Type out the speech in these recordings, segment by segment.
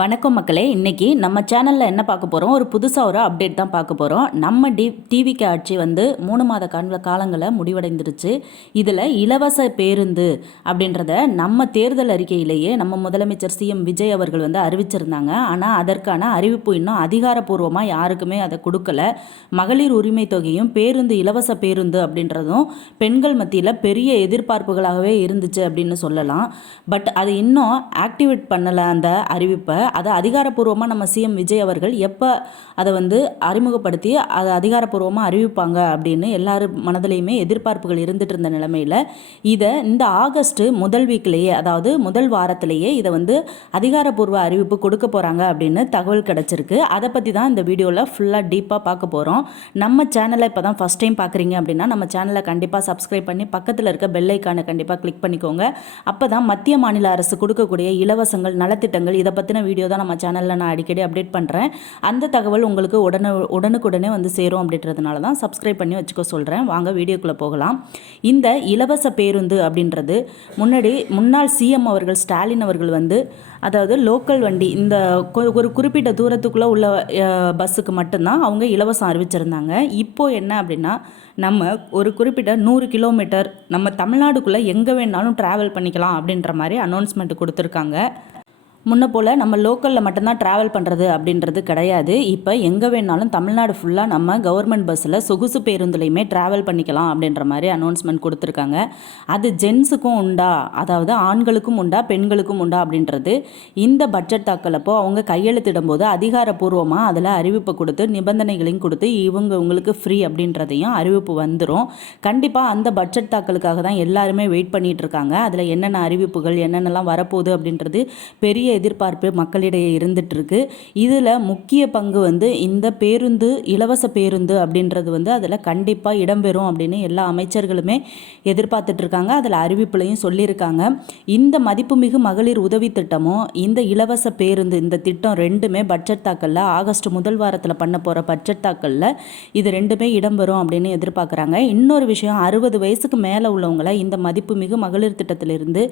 வணக்கம் மக்களே. இன்றைக்கி நம்ம சேனலில் என்ன பார்க்க போகிறோம், ஒரு புதுசாக ஒரு அப்டேட் தான் பார்க்க போகிறோம். நம்ம டிவிக்கு ஆட்சி 3 மாத காலங்களை முடிவடைந்துருச்சு. இதில் இலவச பேருந்து அப்படின்றத நம்ம தேர்தல் அறிக்கையிலேயே நம்ம முதலமைச்சர் சிஎம் விஜய் அவர்கள் அறிவிச்சிருந்தாங்க. ஆனால் அதற்கான அறிவிப்பு இன்னும் அதிகாரப்பூர்வமாக யாருக்குமே அதை கொடுக்கல. மகளிர் உரிமை தொகையும் பேருந்து இலவச பேருந்து அப்படின்றதும் பெண்கள் மத்தியில் பெரிய எதிர்பார்ப்புகளாகவே இருந்துச்சு அப்படின்னு சொல்லலாம். பட் அது இன்னும் ஆக்டிவேட் பண்ணலை அந்த அறிவிப்பை. அதை அதிகாரப்பூர்வமாக நம்ம சிஎம் விஜய் அவர்கள் எப்போ அதை அறிமுகப்படுத்தி அதை அதிகாரப்பூர்வமாக அறிவிப்பாங்க அப்படின்னு எல்லாரும் மனதிலையுமே எதிர்பார்ப்புகள் இருந்துட்டு இருந்த நிலைமையில் இதை இந்த ஆகஸ்ட் முதல் வீக்லேயே, அதாவது முதல் வாரத்திலேயே இதை அதிகாரப்பூர்வ அறிவிப்பு கொடுக்க போகிறாங்க அப்படின்னு தகவல் கிடச்சிருக்கு. அதை பற்றி தான் இந்த வீடியோவில் ஃபுல்லாக டீப்பாக பார்க்க போகிறோம். நம்ம சேனலை இப்போ தான் ஃபஸ்ட் டைம் பார்க்குறீங்க அப்படின்னா நம்ம சேனலை கண்டிப்பாக சப்ஸ்கிரைப் பண்ணி பக்கத்தில் இருக்க பெல் ஐக்கானை கண்டிப்பாக கிளிக் பண்ணிக்கோங்க. அப்போ தான் மத்திய மாநில அரசு கொடுக்கக்கூடிய இலவசங்கள், நலத்திட்டங்கள், இதை பற்றின வீடியோ தான் நம்ம சேனலில் நான் அடிக்கடி அப்டேட் பண்ணுறேன். அந்த தகவல் உங்களுக்கு உடனுக்குடனே சேரும் அப்படின்றதுனால தான் சப்ஸ்கிரைப் பண்ணி வச்சுக்க சொல்கிறேன். வாங்க வீடியோக்குள்ளே போகலாம். இந்த இலவச பேருந்து அப்படின்றது முன்னாள் சிஎம் அவர்கள் ஸ்டாலின் அவர்கள் அதாவது லோக்கல் வண்டி, இந்த ஒரு குறிப்பிட்ட தூரத்துக்குள்ளே உள்ள பஸ்ஸுக்கு மட்டும்தான் அவங்க இலவசம் அறிவிச்சிருந்தாங்க. இப்போது என்ன அப்படின்னா, நம்ம ஒரு குறிப்பிட்ட 100 கிலோமீட்டர் நம்ம தமிழ்நாடுக்குள்ளே எங்கே வேணாலும் ட்ராவல் பண்ணிக்கலாம் அப்படின்ற மாதிரி அனௌன்ஸ்மெண்ட் கொடுத்துருக்காங்க. முன்ன போல் நம்ம லோக்கலில் மட்டும்தான் ட்ராவல் பண்ணுறது அப்படின்றது கிடையாது. இப்போ எங்கே வேணாலும் தமிழ்நாடு ஃபுல்லாக நம்ம கவர்மெண்ட் பஸ்ஸில் சொகுசு பேருந்துலையுமே ட்ராவல் பண்ணிக்கலாம் அப்படின்ற மாதிரி அனௌன்ஸ்மெண்ட் கொடுத்துருக்காங்க. அது ஜென்ஸுக்கும் உண்டா, அதாவது ஆண்களுக்கும் உண்டா பெண்களுக்கும் உண்டா அப்படின்றது இந்த பட்ஜெட் தாக்கலப்போ அவங்க கையெழுத்திடும் போது அதிகாரப்பூர்வமாக அதில் அறிவிப்பு கொடுத்து நிபந்தனைகளையும் கொடுத்து உங்களுக்கு ஃப்ரீ அப்படின்றதையும் அறிவிப்பு வந்துடும். கண்டிப்பாக அந்த பட்ஜெட் தாக்கலுக்காக தான் எல்லாருமே வெயிட் பண்ணிகிட்டு இருக்காங்க. அதில் என்னென்ன அறிவிப்புகள் என்னென்னலாம் வரப்போகுது அப்படின்றது பெரிய எதிர்பார்ப்பு மக்களிடையே இருந்துட்டு இருக்கு. இதில் முக்கிய பங்கு இந்த பேருந்து, இலவச பேருந்து அப்படின்றது அதில் கண்டிப்பாக இடம்பெறும் அப்படின்னு எல்லா அமைச்சர்களுமே எதிர்பார்த்துட்டு இருக்காங்க. அதில் அறிவிப்புலையும் சொல்லியிருக்காங்க. இந்த மதிப்புமிகு மகளிர் உதவி திட்டமும் இந்த இலவச பேருந்து, இந்த திட்டம் ரெண்டுமே பட்ஜெட் தாக்கலில் ஆகஸ்ட் முதல் வாரத்தில் பண்ண போகிற பட்ஜெட் தாக்கலில் இது ரெண்டுமே இடம்பெறும் அப்படின்னு எதிர்பார்க்குறாங்க. இன்னொரு விஷயம், 60 வயசுக்கு மேலே உள்ளவங்களை இந்த மதிப்புமிகு மகளிர் திட்டத்திலிருந்து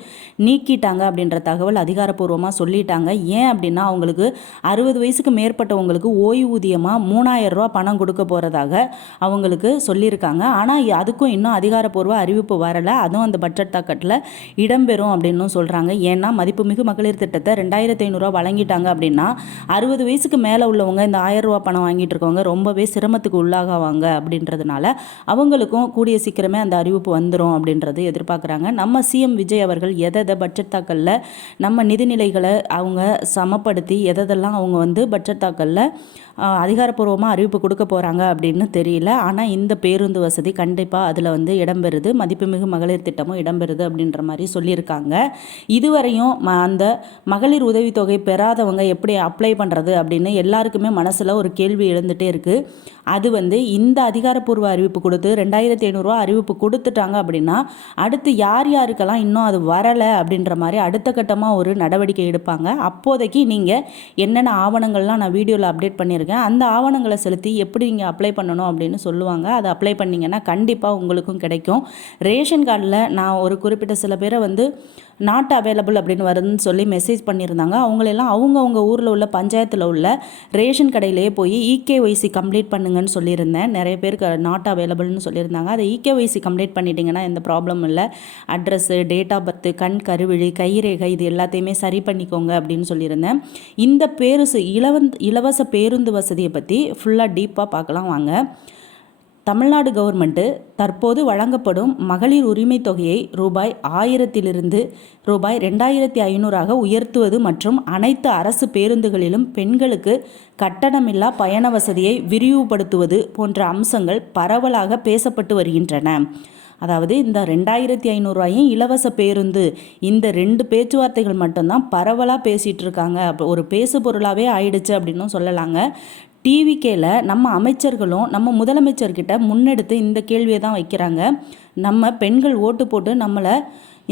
நீக்கிட்டாங்க அப்படின்ற தகவல் அதிகாரப்பூர்வமாக சொல்லிட்டாங்க. ஏன் அப்படின்னா, அவங்களுக்கு 60 வயசுக்கு மேற்பட்டவங்களுக்கு ஓய்வூதியமாக 3000 ரூபா பணம் கொடுக்க போகிறதாக அவங்களுக்கு சொல்லியிருக்காங்க. ஆனால் அதுக்கும் இன்னும் அதிகாரப்பூர்வ அறிவிப்பு வரலை. அதுவும் அந்த பட்ஜெட் தாக்கத்தில் இடம்பெறும் அப்படின்னு சொல்கிறாங்க. ஏன்னா மதிப்புமிகு மகளிர் திட்டத்தை 2500 ரூபா வழங்கிட்டாங்க அப்படின்னா 60 வயசுக்கு மேலே உள்ளவங்க இந்த 1000 ரூபா பணம் வாங்கிட்டு இருக்கவங்க ரொம்பவே சிரமத்துக்கு உள்ளாகுவாங்க. அப்படின்றதுனால அவங்களுக்கும் கூடிய சீக்கிரமே அந்த அறிவிப்பு வந்துடும் அப்படின்றது எதிர்பார்க்குறாங்க. நம்ம சிஎம் விஜய் அவர்கள் எதை பட்ஜெட் தாக்கலில் நம்ம நிதிநிலைகளை அவங்க சமப்படுத்தி எதெல்லாம் அவங்க பட்ஜெட் தாக்கலில் அதிகாரப்பூர்வமாக அறிவிப்பு கொடுக்க போகிறாங்க அப்படின்னு தெரியல. ஆனால் இந்த பேருந்து வசதி கண்டிப்பாக அதில் இடம்பெறுது, மதிப்புமிகு மகளிர் திட்டமும் இடம்பெறுது அப்படின்ற மாதிரி சொல்லியிருக்காங்க. இதுவரையும் அந்த மகளிர் உதவித்தொகை பெறாதவங்க எப்படி அப்ளை பண்ணுறது அப்படின்னு எல்லாருக்குமே மனசில் ஒரு கேள்வி எழுந்துகிட்டே இருக்குது. அது இந்த அதிகாரப்பூர்வ அறிவிப்பு கொடுத்து 2500 ரூபா அறிவிப்பு கொடுத்துட்டாங்க அப்படின்னா அடுத்து யார் யாருக்கெல்லாம் இன்னும் அது வரலை அப்படின்ற மாதிரி அடுத்த கட்டமாக ஒரு நடவடிக்கை எடுப்பாங்க. அப்போதைக்கு நீங்கள் என்னென்ன ஆவணங்கள்லாம் நான் வீடியோவில் அப்டேட் பண்ணியிருக்கேன், அந்த ஆவணங்களை செலுத்தி எப்படி நீங்கள் அப்ளை பண்ணணும் அப்படின்னு சொல்லுவாங்க. அதை அப்ளை பண்ணிங்கன்னா கண்டிப்பாக உங்களுக்கும் கிடைக்கும். ரேஷன் கார்டில் நான் ஒரு குறிப்பிட்ட சில பேரை நாட் அவைலபிள் அப்படின்னு வருதுன்னு சொல்லி மெசேஜ் பண்ணியிருந்தாங்க. அவங்களெல்லாம் அவங்கவுங்க ஊரில் உள்ள பஞ்சாயத்தில் உள்ள ரேஷன் கடையிலேயே போய் இகேஒய்சி கம்ப்ளீட் பண்ணுங்கன்னு சொல்லியிருந்தேன். நிறைய பேருக்கு நாட் அவைலபிள்னு சொல்லியிருந்தாங்க. அதை இகேஒய்சி கம்ப்ளீட் பண்ணிட்டீங்கன்னா எந்த ப்ராப்ளமும் இல்லை. அட்ரஸ்ஸு, டேட் ஆஃப் பர்த்து, கண் கருவிழி, கைரேகை இது எல்லாத்தையுமே சரி பண்ணிக்கோங்க அப்படின்னு சொல்லியிருந்தேன். இந்த இலவச பேருந்து வசதியை பற்றி ஃபுல்லாக டீப்பாக பார்க்கலாம் வாங்க. தமிழ்நாடு கவர்மெண்ட்டு தற்போது வழங்கப்படும் மகளிர் உரிமை தொகையை ரூபாய் 1000 ரூபாய் 2500 உயர்த்துவது மற்றும் அனைத்து அரசு பேருந்துகளிலும் பெண்களுக்கு கட்டணமில்லா பயண வசதியை விரிவுபடுத்துவது போன்ற அம்சங்கள் பரவலாக பேசப்பட்டு வருகின்றன. அதாவது இந்த 2500 ரூபாயும் இலவச பேருந்து, இந்த 2 பேச்சுவார்த்தைகள் மட்டும்தான் பரவலாக பேசிகிட்டு இருக்காங்க. ஒரு பேசு பொருளாகவே ஆயிடுச்சு அப்படின்னும் சொல்லலாங்க. டிவிகேல நம்ம அமைச்சர்களும் நம்ம முதலமைச்சர்கிட்ட முன்னெடுத்து இந்த கேள்வியை தான் வைக்கிறாங்க. நம்ம பெண்கள் ஓட்டு போட்டு நம்மளை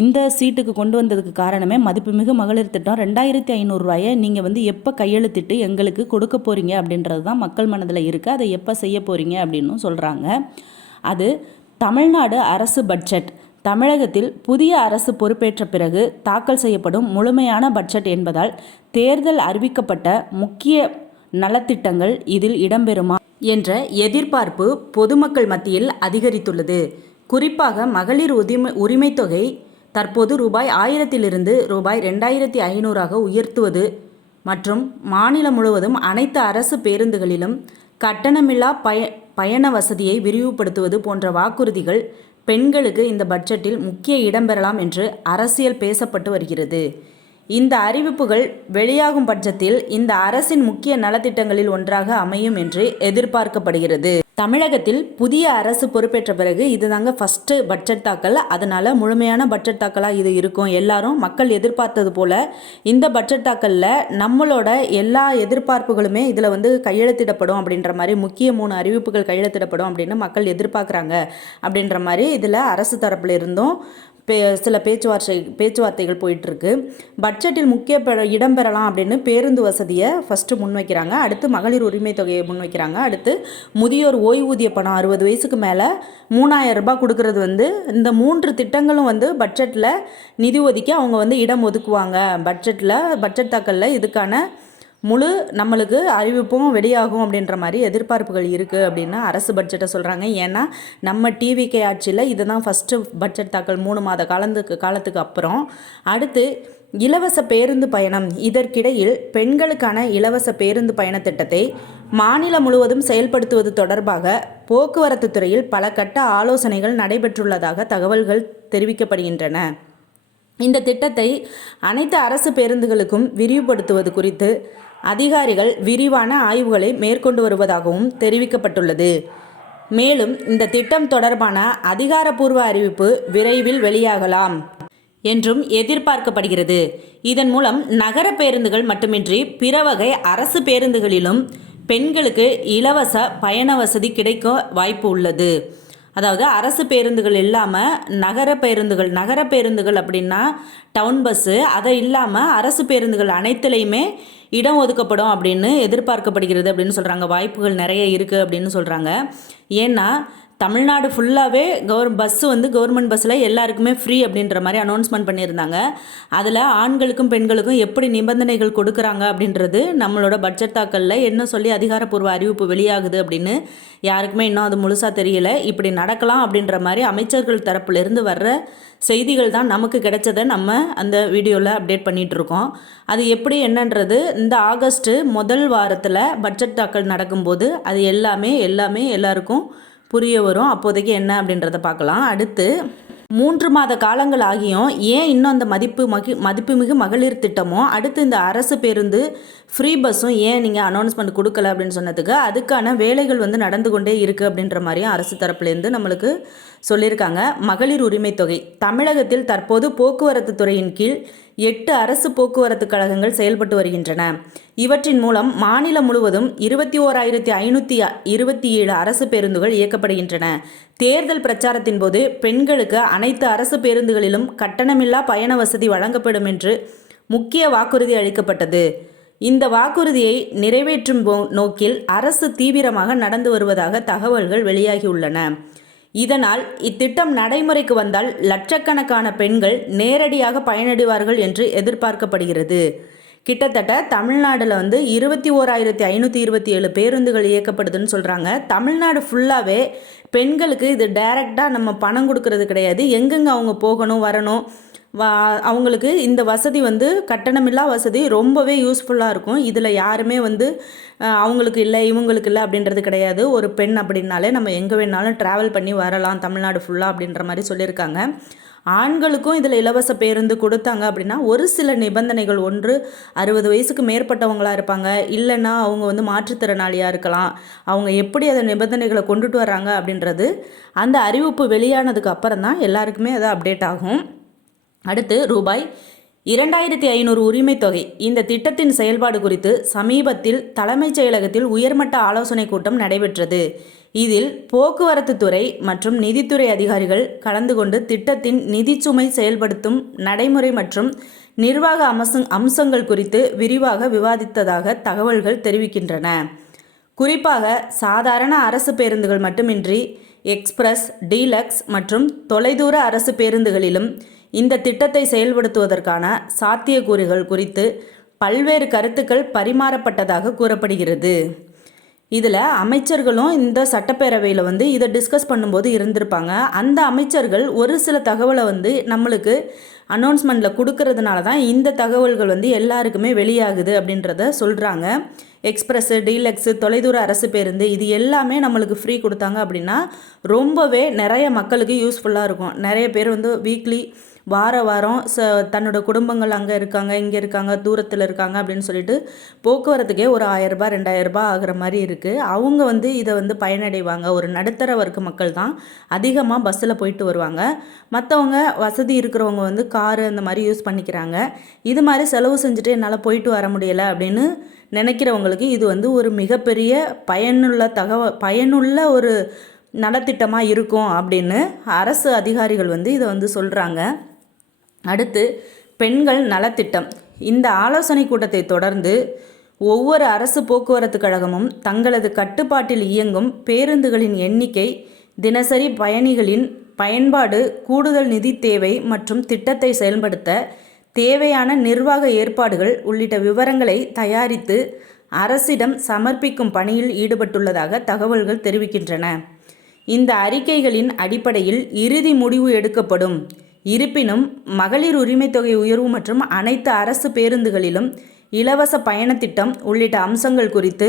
இந்த சீட்டுக்கு கொண்டு வந்ததுக்கு காரணமே மதிப்புமிகு மகளிர் திட்டம். 2500 ரூபாயை நீங்கள் எப்போ கையெழுத்திட்டு எங்களுக்கு கொடுக்க போகிறீங்க அப்படின்றது தான் மக்கள் மனதில் இருக்குது. அதை எப்போ செய்ய போகிறீங்க அப்படின்னு சொல்கிறாங்க. அது தமிழ்நாடு அரசு பட்ஜெட் தமிழகத்தில் புதிய அரசு பொறுப்பேற்ற பிறகு தாக்கல் செய்யப்படும் முழுமையான பட்ஜெட் என்பதால் தேர்தல் அறிவிக்கப்பட்ட முக்கிய நலத்திட்டங்கள் இதில் இடம்பெறுமா என்ற எதிர்பார்ப்பு பொதுமக்கள் மத்தியில் அதிகரித்துள்ளது. குறிப்பாக மகளிர் உரிமைத் தொகை தற்போது ரூபாய் 1000 ரூபாய் 2500 உயர்த்துவது மற்றும் மாநிலம் முழுவதும் அனைத்து அரசு பேருந்துகளிலும் கட்டணமில்லா பயண வசதியை விரிவுபடுத்துவது போன்ற வாக்குறுதிகள் பெண்களுக்கு இந்த பட்ஜெட்டில் முக்கிய இடம்பெறலாம் என்று அரசியல் பேசப்பட்டு வருகிறது. இந்த அறிவிப்புகள் வெளியாகும் பட்சத்தில் இந்த அரசின் முக்கிய நலத்திட்டங்களில் ஒன்றாக அமையும் என்று எதிர்பார்க்கப்படுகிறது. தமிழகத்தில் புதிய அரசு பொறுப்பேற்ற பிறகு இதுதாங்க ஃபஸ்ட்டு பட்ஜெட் தாக்கல். அதனால் முழுமையான பட்ஜெட் தாக்கலாக இது இருக்கும். எல்லாரும் மக்கள் எதிர்பார்த்தது போல் இந்த பட்ஜெட் தாக்கலில் நம்மளோட எல்லா எதிர்பார்ப்புகளுமே இதில் கையெழுத்திடப்படும் அப்படின்ற மாதிரி முக்கிய 3 அறிவிப்புகள் கையெழுத்திடப்படும் அப்படின்னு மக்கள் எதிர்பார்க்குறாங்க. அப்படின்ற மாதிரி இதில் அரசு தரப்பில் இருந்தும் சில பேச்சுவார்த்தைகள் போயிட்டுருக்கு. பட்ஜெட்டில் முக்கிய இடம்பெறலாம் அப்படின்னு பேருந்து வசதியை ஃபஸ்ட்டு முன்வைக்கிறாங்க. அடுத்து மகளிர் உரிமை தொகையை முன்வைக்கிறாங்க. அடுத்து முதியோர் ஓய்வூதிய பணம் 60 வயசுக்கு மேலே 3000 ரூபாய் கொடுக்கறது இந்த 3 திட்டங்களும் பட்ஜெட்டில் நிதி ஒதுக்கி அவங்க இடம் ஒதுக்குவாங்க. பட்ஜெட் தாக்கலில் இதுக்கான முழு நம்மளுக்கு அறிவிப்பும் வெளியாகும் அப்படின்ற மாதிரி எதிர்பார்ப்புகள் இருக்குது அப்படின்னு அரசு பட்ஜெட்டை சொல்கிறாங்க. ஏன்னா நம்ம டிவிகே ஆட்சியில் இதுதான் ஃபஸ்ட்டு பட்ஜெட் தாக்கல் 3 மாத காலத்துக்கு அப்புறம். அடுத்து இலவச பேருந்து பயணம். இதற்கிடையில் பெண்களுக்கான இலவச பேருந்து பயண திட்டத்தை மாநிலம் முழுவதும் செயல்படுத்துவது தொடர்பாக போக்குவரத்து துறையில் பல கட்ட ஆலோசனைகள் நடைபெற்றுள்ளதாக தகவல்கள் தெரிவிக்கப்படுகின்றன. இந்த திட்டத்தை அனைத்து அரசு பேருந்துகளுக்கும் விரிவுபடுத்துவது குறித்து அதிகாரிகள் விரிவான ஆய்வுகளை மேற்கொண்டு வருவதாகவும் தெரிவிக்கப்பட்டுள்ளது. மேலும் இந்த திட்டம் தொடர்பான அதிகாரப்பூர்வ அறிவிப்பு விரைவில் வெளியாகலாம் என்றும் எதிர்பார்க்கப்படுகிறது. இதன் மூலம் நகர பேருந்துகள் மட்டுமின்றி பிற வகை அரசு பேருந்துகளிலும் பெண்களுக்கு இலவச பயண வசதி கிடைக்க வாய்ப்பு உள்ளது. அதாவது அரசு பேருந்துகள் இல்லாமல் நகர பேருந்துகள் அப்படின்னா டவுன் பஸ்ஸு, அதை இல்லாமல் அரசு பேருந்துகள் அனைத்துலேயுமே இடம் ஒதுக்கப்படும் அப்படின்னு எதிர்பார்க்கப்படுகிறது அப்படின்னு சொல்கிறாங்க. வாய்ப்புகள் நிறைய இருக்குது அப்படின்னு சொல்கிறாங்க. ஏன்னா தமிழ்நாடு ஃபுல்லாகவே கவர்மெண்ட் பஸ்ஸில் எல்லாருக்குமே ஃப்ரீ அப்படின்ற மாதிரி அனௌன்ஸ்மெண்ட் பண்ணியிருந்தாங்க. அதில் ஆண்களுக்கும் பெண்களுக்கும் எப்படி நிபந்தனைகள் கொடுக்குறாங்க அப்படின்றது நம்மளோட பட்ஜெட் தாக்கலில் என்ன சொல்லி அதிகாரப்பூர்வ அறிவிப்பு வெளியாகுது அப்படின்னு யாருக்குமே இன்னும் அது முழுசாக தெரியல. இப்படி நடக்கலாம் அப்படின்ற மாதிரி அமைச்சர்கள் தரப்புலேருந்து வர்ற செய்திகள் தான் நமக்கு கிடைச்சதை நம்ம அந்த வீடியோவில் அப்டேட் பண்ணிகிட்ருக்கோம். அது எப்படி என்னன்றது இந்த ஆகஸ்ட்டு முதல் வாரத்தில் பட்ஜெட் தாக்கல் நடக்கும்போது அது எல்லாமே எல்லாருக்கும் புரிய வரும். அப்போதைக்கு என்ன அப்படின்றத பார்க்கலாம். அடுத்து 3 மாத காலங்கள் ஆகியும் ஏன் இன்னும் அந்த மதிப்புமிகு மகளிர் திட்டமும் அடுத்து இந்த அரசு பேருந்து ஃப்ரீ பஸ்ஸும் ஏன் நீங்கள் அனௌன்ஸ்மெண்ட் கொடுக்கல அப்படின்னு சொன்னதுக்கு அதுக்கான வேலைகள் நடந்து கொண்டே இருக்குது அப்படின்ற மாதிரியும் அரசு தரப்புலேருந்து நம்மளுக்கு சொல்லியிருக்காங்க. மகளிர் உரிமை தொகை. தமிழகத்தில் தற்போது போக்குவரத்து துறையின் கீழ் 8 அரசு போக்குவரத்து கழகங்கள் செயல்பட்டு வருகின்றன. இவற்றின் மூலம் மாநிலம் முழுவதும் 21,527 அரசு பேருந்துகள் இயக்கப்படுகின்றன. தேர்தல் பிரச்சாரத்தின் போது பெண்களுக்கு அனைத்து அரசு பேருந்துகளிலும் கட்டணமில்லா பயண வசதி வழங்கப்படும் என்று முக்கிய வாக்குறுதி அளிக்கப்பட்டது. இந்த வாக்குறுதியை நிறைவேற்றும் நோக்கில் அரசு தீவிரமாக நடந்து வருவதாக தகவல்கள் வெளியாகியுள்ளன. இதனால் இத்திட்டம் நடைமுறைக்கு வந்தால் லட்சக்கணக்கான பெண்கள் நேரடியாக பயனடைவார்கள் என்று எதிர்பார்க்கப்படுகிறது. கிட்டத்தட்ட தமிழ்நாட்டில் 21,527 பேருந்துகள் இயக்கப்படுதுன்னு சொல்கிறாங்க. தமிழ்நாடு ஃபுல்லாகவே பெண்களுக்கு இது டைரெக்டாக நம்ம பணம் கொடுக்கறது கிடையாது. எங்கெங்கே அவங்க போகணும் வரணும் அவங்களுக்கு இந்த வசதி கட்டணமில்லா வசதி ரொம்பவே யூஸ்ஃபுல்லாக இருக்கும். இதில் யாருமே அவங்களுக்கு இல்லை இவங்களுக்கு இல்லை அப்படின்றது கிடையாது. ஒரு பெண் அப்படின்னாலே நம்ம எங்கே வேணாலும் ட்ராவல் பண்ணி வரலாம் தமிழ்நாடு ஃபுல்லாக அப்படின்ற மாதிரி சொல்லியிருக்காங்க. ஆண்களுக்கும் இதில் இலவச பேருந்து கொடுத்தாங்க அப்படின்னா ஒரு சில நிபந்தனைகள். 60 வயசுக்கு மேற்பட்டவங்களாக இருப்பாங்க, இல்லைன்னா அவங்க மாற்றுத்திறனாளியாக இருக்கலாம். அவங்க எப்படி அதை நிபந்தனைகளை கொண்டுட்டு வர்றாங்க அப்படின்றது அந்த அறிவிப்பு வெளியானதுக்கு அப்புறம் தான் எல்லாருக்குமே அது அப்டேட் ஆகும். அடுத்து ரூபாய் 2500 உரிமை தொகை. இந்த திட்டத்தின் செயல்பாடு குறித்து சமீபத்தில் தலைமைச் செயலகத்தில் உயர்மட்ட ஆலோசனை கூட்டம் நடைபெற்றது. இதில் போக்குவரத்து துறை மற்றும் நிதித்துறை அதிகாரிகள் கலந்து கொண்டு திட்டத்தின் நிதிச்சுமை செயல்படுத்தும் நடைமுறை மற்றும் நிர்வாக அம்சங்கள் குறித்து விரிவாக விவாதித்ததாக தகவல்கள் தெரிவிக்கின்றன. குறிப்பாக சாதாரண அரசு பேருந்துகள் மட்டுமின்றி எக்ஸ்பிரஸ், டீலக்ஸ் மற்றும் தொலைதூர அரசு பேருந்துகளிலும் இந்த திட்டத்தை செயல்படுத்துவதற்கான சாத்தியக்கூறுகள் குறித்து பல்வேறு கருத்துக்கள் பரிமாறப்பட்டதாக கூறப்படுகிறது. இதில் அமைச்சர்களும் இந்த சட்டப்பேரவையில் வந்து இதை டிஸ்கஸ் பண்ணும்போது இருந்திருப்பாங்க. அந்த அமைச்சர்கள் ஒரு சில தகவலை வந்து நம்மளுக்கு அனௌன்ஸ்மெண்ட்டில் கொடுக்கறதுனால தான் இந்த தகவல்கள் வந்து எல்லாருக்குமே வெளியாகுது அப்படின்றத சொல்கிறாங்க. எக்ஸ்பிரஸ்ஸு, டீலக்ஸு, தொலைதூர அரசு பேருந்து இது எல்லாமே நம்மளுக்கு ஃப்ரீ கொடுத்தாங்க அப்படின்னா ரொம்பவே நிறைய மக்களுக்கு யூஸ்ஃபுல்லாக இருக்கும். நிறைய பேர் வந்து வீக்லி வாரம் தன்னோட குடும்பங்கள் அங்கே இருக்காங்க, இங்கே இருக்காங்க, தூரத்தில் இருக்காங்க அப்படின்னு சொல்லிட்டு போக்குவரத்துக்கே ஒரு 1000 ரூபாய் 2000 ரூபாய் ஆகிற மாதிரி இருக்குது. அவங்க வந்து இதை வந்து பயனடைவாங்க. ஒரு நடுத்தர வர்க்க மக்கள் தான் அதிகமாக பஸ்ஸில் போயிட்டு வருவாங்க. மற்றவங்க வசதி இருக்கிறவங்க வந்து காரு அந்த மாதிரி யூஸ் பண்ணிக்கிறாங்க. இது மாதிரி செலவு செஞ்சுட்டு என்னால் போயிட்டு வர முடியலை அப்படின்னு நினைக்கிறவங்களுக்கு இது வந்து ஒரு மிகப்பெரிய பயனுள்ள ஒரு நலத்திட்டமாக இருக்கும் அப்படின்னு அரசு அதிகாரிகள் வந்து இதை வந்து சொல்கிறாங்க. அடுத்து பெண்கள் நலத்திட்டம். இந்த ஆலோசனை கூட்டத்தை தொடர்ந்து ஒவ்வொரு அரசு போக்குவரத்து கழகமும் தங்களது கட்டுப்பாட்டில் இயங்கும் பேருந்துகளின் எண்ணிக்கை, தினசரி பயணிகளின் பயன்பாடு, கூடுதல் நிதி தேவை மற்றும் திட்டத்தை செயல்படுத்த தேவையான நிர்வாக ஏற்பாடுகள் உள்ளிட்ட விவரங்களை தயாரித்து அரசிடம் சமர்ப்பிக்கும் பணியில் ஈடுபட்டுள்ளதாக தகவல்கள் தெரிவிக்கின்றன. இந்த அறிக்கைகளின் அடிப்படையில் இறுதி முடிவு எடுக்கப்படும். இருப்பினும் மகளிர் உரிமைத் தொகை உயர்வு மற்றும் அனைத்து அரசு பேருந்துகளிலும் இலவச பயணத்திட்டம் உள்ளிட்ட அம்சங்கள் குறித்து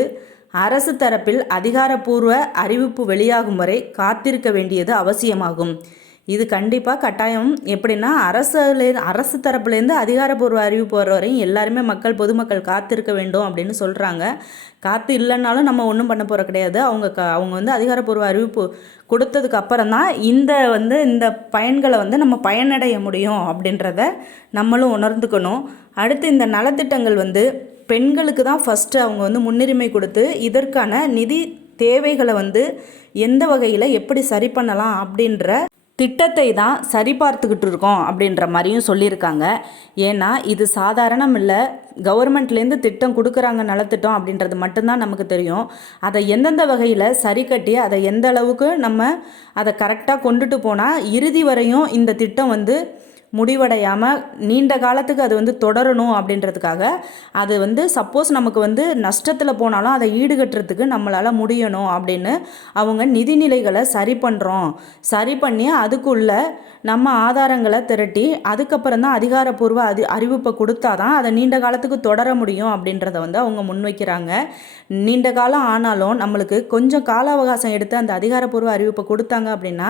அரசு தரப்பில் அதிகாரப்பூர்வ அறிவிப்பு வெளியாகும் வரை காத்திருக்க வேண்டியது அவசியமாகும். இது கண்டிப்பாக கட்டாயம். எப்படின்னா அரசு தரப்புலேருந்து அதிகாரப்பூர்வ அறிவிப்பு வர வரையும் எல்லாருமே பொதுமக்கள் காத்திருக்க வேண்டும் அப்படின்னு சொல்கிறாங்க. காத்து இல்லைன்னாலும் நம்ம ஒன்றும் பண்ண போகிற கிடையாது. அவங்க வந்து அதிகாரப்பூர்வ அறிவிப்பு கொடுத்ததுக்கு அப்புறம் தான் இந்த பயன்களை வந்து நம்ம பயனடைய முடியும் அப்படின்றத நம்மளும் உணர்ந்துக்கணும். அடுத்து இந்த நலத்திட்டங்கள் வந்து பெண்களுக்கு தான் ஃபஸ்ட்டு அவங்க வந்து முன்னுரிமை கொடுத்து இதற்கான நிதி தேவைகளை வந்து எந்த வகையில் எப்படி சரி பண்ணலாம் அப்படின்ற திட்டத்தை தான் சரிபார்த்துக்கிட்டு இருக்கோம் அப்படின்ற மாதிரியும் சொல்லியிருக்காங்க. ஏன்னா இது சாதாரணம் இல்லை. கவர்மெண்ட்லேருந்து திட்டம் கொடுக்குறாங்க, நலத்திட்டம் அப்படின்றது மட்டும்தான் நமக்கு தெரியும். அதை எந்தெந்த வகையில் சரி கட்டி அதை எந்த அளவுக்கு நம்ம அதை கரெக்டாக கொண்டுட்டு போனால் இறுதி வரையும் இந்த திட்டம் வந்து முடிவடையாமல் நீண்ட காலத்துக்கு அது வந்து தொடரணும் அப்படின்றதுக்காக அது வந்து சப்போஸ் நமக்கு வந்து நஷ்டத்தில் போனாலும் அதை ஈடுகட்டுறதுக்கு நம்மளால் முடியணும் அப்படின்னு அவங்க நிதிநிலைகளை சரி பண்ணி அதுக்குள்ள நம்ம ஆதாரங்களை திரட்டி அதுக்கப்புறம் தான் அதிகாரப்பூர்வ அறிவிப்பை கொடுத்தா தான் அதை நீண்ட காலத்துக்கு தொடர முடியும் அப்படின்றத வந்து அவங்க முன்வைக்கிறாங்க. நீண்ட காலம் ஆனாலும் நம்மளுக்கு கொஞ்சம் கால அவகாசம் எடுத்து அந்த அதிகாரப்பூர்வ அறிவிப்பை கொடுத்தாங்க அப்படின்னா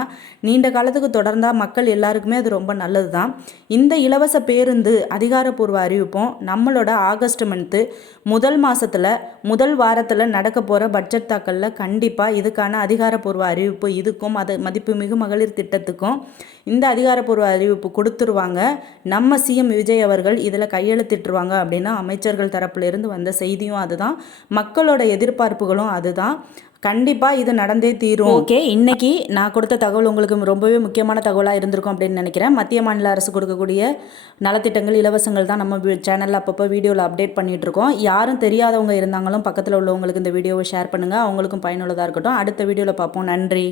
நீண்ட காலத்துக்கு தொடர்ந்தால் மக்கள் எல்லாருக்குமே அது ரொம்ப நல்லது தான். இந்த இலவச பேருந்து அதிகாரப்பூர்வ அறிவிப்பும் நம்மளோட ஆகஸ்ட் மந்த்து முதல் வாரத்தில் நடக்க போகிற பட்ஜெட் தாக்கலில் கண்டிப்பாக இதுக்கான அதிகாரப்பூர்வ அறிவிப்பு இதுக்கும் அது மதிப்புமிகு மகளிர் திட்டத்துக்கும் இந்த அதிகாரப்பூர்வ அறிவிப்பு கொடுத்துருவாங்க. நம்ம சிஎம் விஜய் அவர்கள் இதில் கையெழுத்திட்டுருவாங்க அப்படின்னா அமைச்சர்கள் தரப்புலேருந்து வந்த செய்தியும் அதுதான், மக்களோட எதிர்பார்ப்புகளும் அதுதான். கண்டிப்பாக இது நடந்தே தீரும். ஓகே, இன்னைக்கு நான் கொடுத்த தகவல் உங்களுக்கு ரொம்பவே முக்கியமான தகவலாக இருந்திருக்கும் அப்படின்னு நினைக்கிறேன். மத்திய மாநில அரசு கொடுக்கக்கூடிய நலத்திட்டங்கள், இலவசங்கள் தான் நம்ம சேனலில் அப்பப்போ வீடியோவில் அப்டேட் பண்ணிகிட்ருக்கோம். யாரும் தெரியாதவங்க இருந்தாங்களும் பக்கத்தில் உள்ளவங்களுக்கு இந்த வீடியோவை ஷேர் பண்ணுங்கள். அவங்களுக்கும் பயனுள்ளதாக இருக்கட்டும். அடுத்த வீடியோவில் பார்ப்போம். நன்றி.